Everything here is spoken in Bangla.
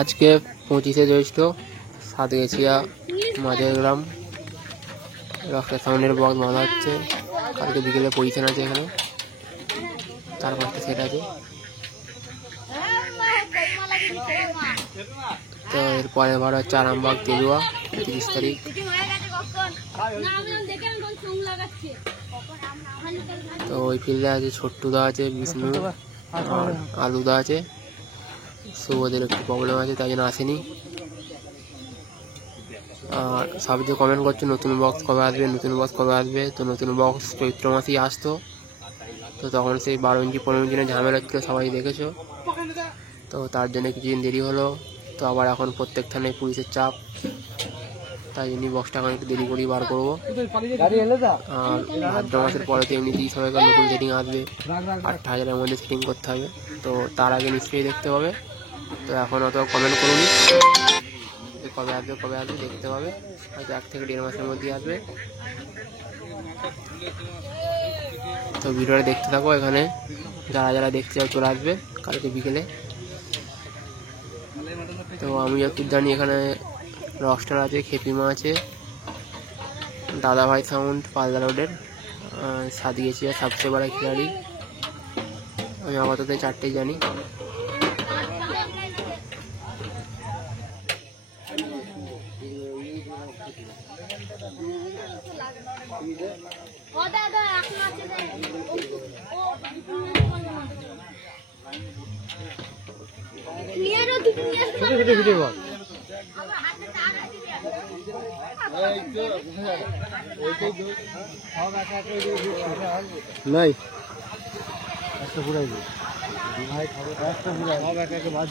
আজকে 25শে জ্যৈষ্ঠ সাতগেছিয়া মাঝের গ্রাম রকেট সাউন্ডের বক্স বাঁধা হচ্ছে। কালকে বিকেলে পজিশন আছে এখানে, 4-5টা সেট আছে। তো এরপরে ভাড়া হচ্ছে আরামবাগ তেলুয়া 30 তারিখ। তো ওই ফিল্ডে আছে ছোট্টুদা আছে, বিষ্ণু আর আলুদা আছে। শুভদের একটু প্রবলেম আছে তাই জন্য আসেনি। আর সবাই যে কমেন্ট করছে নতুন বক্স কবে আসবে, নতুন বক্স কবে আসবে, তো নতুন বক্স চৈত্র মাসেই আসতো। তো তখন সেই 12 ইঞ্চি 15 ইঞ্চির ঝামেলা হচ্ছিলো, সবাই দেখেছো। তো তার জন্য কিছুদিন দেরি হলো। তো আবার এখন প্রত্যেক থানায় পুলিশের চাপ, তাই জন্যই বক্সটা এখন একটু দেরি করেই বার করবো। আর ভাদ্র মাসের পরে তো এমনিতেই সবাইকার নতুন সেটিং আসবে, 8,000-এর মধ্যে সেটিং করতে হবে। তো তার আগে নিশ্চয়ই দেখতে পাবে। তো এখন অত কমেন্ট করুন কবে আসবে কবে আসবে, দেখতে পাবে। হয়তো 1 থেকে 1.5 মাসের মধ্যেই আসবে। তো ভিডিওটা দেখতে থাকো, এখানে যারা যারা দেখতে চাও চলে আসবে কালকে বিকেলে। তো আমি যতদূর জানি এখানে রকস্টার আছে, খেপিমা আছে, দাদাভাই সাউন্ড পালদা রোডের, সাদিয়েছি সবচেয়ে বড় খিলাড়ি। আমি আপাতত 4টেই জানি। নাই একটা ঘুরাই দিই ভাই, খাবো একটা ঘুরাই সব একে বাদ